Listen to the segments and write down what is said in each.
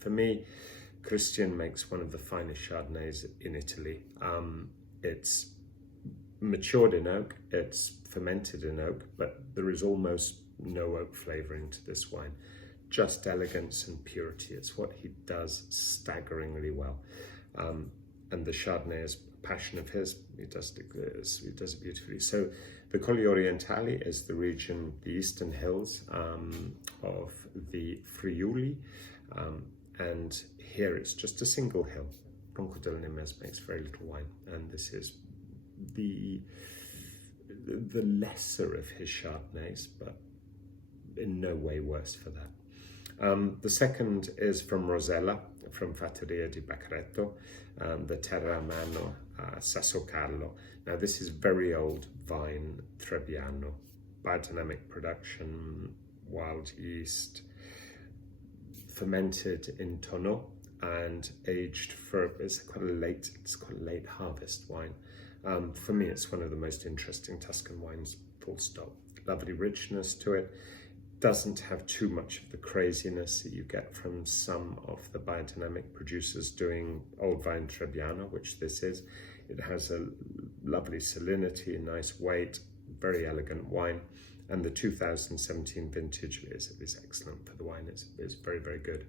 For me, Christian makes one of the finest Chardonnays in Italy. It's matured in oak, it's fermented in oak, but there is almost no oak flavouring to this wine. Just elegance and purity. It's what he does staggeringly well. And the Chardonnay is a passion of his. He does it beautifully. So the Colli Orientali is the region, the eastern hills of the Friuli. And here it's just a single hill. Ronco del Gnemiz makes very little wine. And this is the lesser of his Chardonnays, but in no way worse for that. The second is from Rosella, from Fattoria di Bacchereto, the Terre, Mano, Sassocarlo. Now this is very old vine Trebbiano, biodynamic production, wild yeast, fermented in tonneau and aged for, it's quite a late harvest wine. For me, it's one of the most interesting Tuscan wines, full stop. Lovely richness to it. Doesn't have too much of the craziness that you get from some of the biodynamic producers doing old vine Trebbiano, which this is. It has a lovely salinity, a nice weight, very elegant wine. And the 2017 vintage is excellent for the wine. It's very, very good.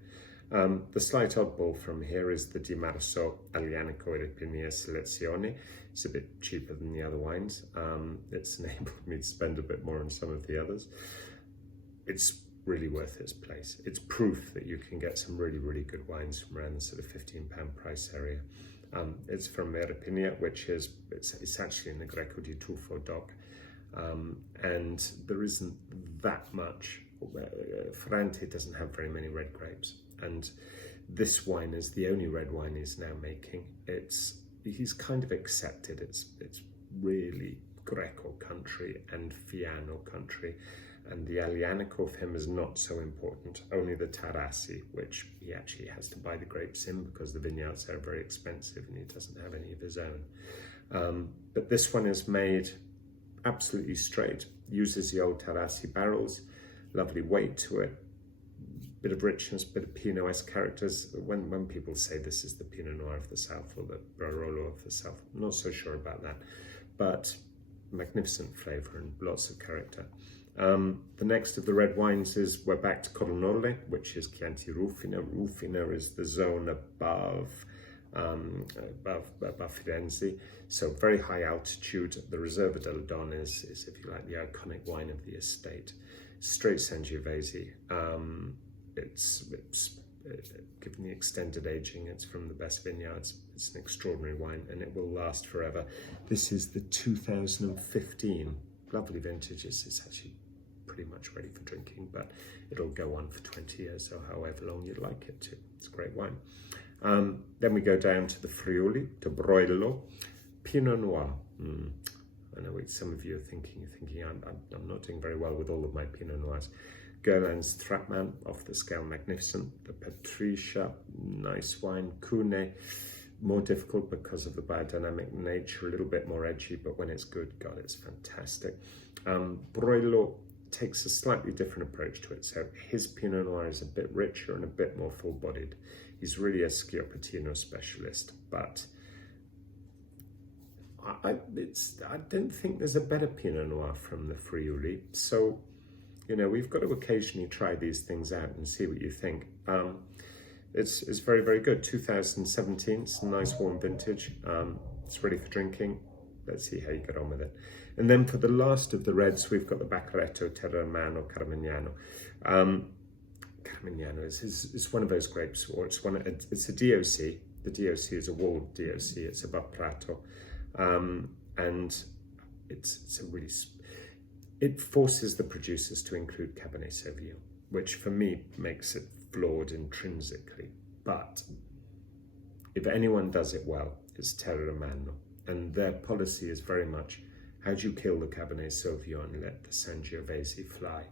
The slight oddball from here is the Di Marzo Aglianico Irpinia Selezioni. It's a bit cheaper than the other wines. It's enabled me to spend a bit more on some of the others. It's really worth its place. It's proof that you can get some really, really good wines from around the sort of £15 price area. It's from Irpinia, which is, it's actually in the Greco di Tufo DOC. And there isn't that much. Ferrante doesn't have very many red grapes. And this wine is the only red wine he's now making. He's kind of accepted it's really Greco country and Fiano country. And the Aglianico for him is not so important, only the Tarassi, which he actually has to buy the grapes in because the vineyards are very expensive and he doesn't have any of his own. But this one is made absolutely straight, uses the old Tarassi barrels, lovely weight to it, bit of richness, bit of Pinot-esque characters. When people say this is the Pinot Noir of the South or the Broilo of the South, I'm not so sure about that, but magnificent flavour and lots of character. The next of the red wines is, we're back to Colognole, which is Chianti Rufina. Rufina is the zone above Firenze, so very high altitude. The Riserva del Don is, if you like, the iconic wine of the estate. Straight Sangiovese. It's given the extended aging, it's from the best vineyards. It's an extraordinary wine and it will last forever. This is the 2015, lovely vintage. It's actually pretty much ready for drinking, but it'll go on for 20 years or however long you'd like it to. It's a great wine. Then we go down to the Friuli, to Broilo, Pinot Noir. I know some of you are thinking I'm not doing very well with all of my Pinot Noirs. Gerland's Trapman, off the scale, magnificent. The Patricia, nice wine. Cune, more difficult because of the biodynamic nature, a little bit more edgy, but when it's good, God, it's fantastic. Broilo takes a slightly different approach to it. So his Pinot Noir is a bit richer and a bit more full-bodied. He's really a Schioppettino specialist, but I don't think there's a better Pinot Noir from the Friuli. So, you know, we've got to occasionally try these things out and see what you think. It's very, very good. 2017, it's a nice warm vintage. It's ready for drinking. Let's see how you get on with it. And then for the last of the reds, we've got the Bacchereto, Terre, Mano, Carmignano. Carmignano is one of those grapes, or it's a DOC. The DOC is a walled DOC. It's above Prato, and it forces the producers to include Cabernet Sauvignon, which for me makes it flawed intrinsically. But if anyone does it well, it's Terre Mano, and their policy is very much, how do you kill the Cabernet Sauvignon and let the Sangiovese fly?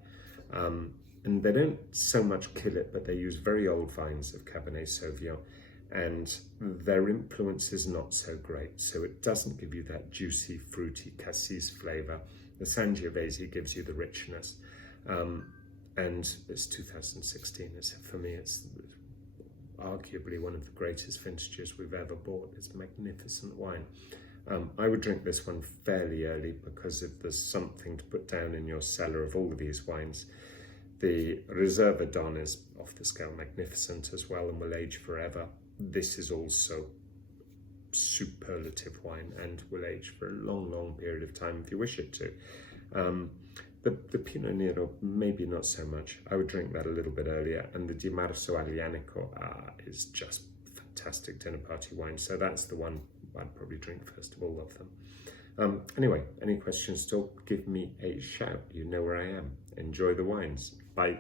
And they don't so much kill it, but they use very old vines of Cabernet Sauvignon, and their influence is not so great. So it doesn't give you that juicy, fruity cassis flavor. The Sangiovese gives you the richness. And it's 2016. For me, arguably one of the greatest vintages we've ever bought. It's magnificent wine. I would drink this one fairly early because if there's something to put down in your cellar of all of these wines, the Riserva Don is off the scale magnificent as well and will age forever. This is also superlative wine and will age for a long, long period of time if you wish it to. The Pinot Nero, maybe not so much. I would drink that a little bit earlier. And the Marzo Aglianico is just fantastic dinner party wine. So that's the one I'd probably drink first of all of them. Anyway, any questions still, give me a shout. You know where I am. Enjoy the wines. Bye.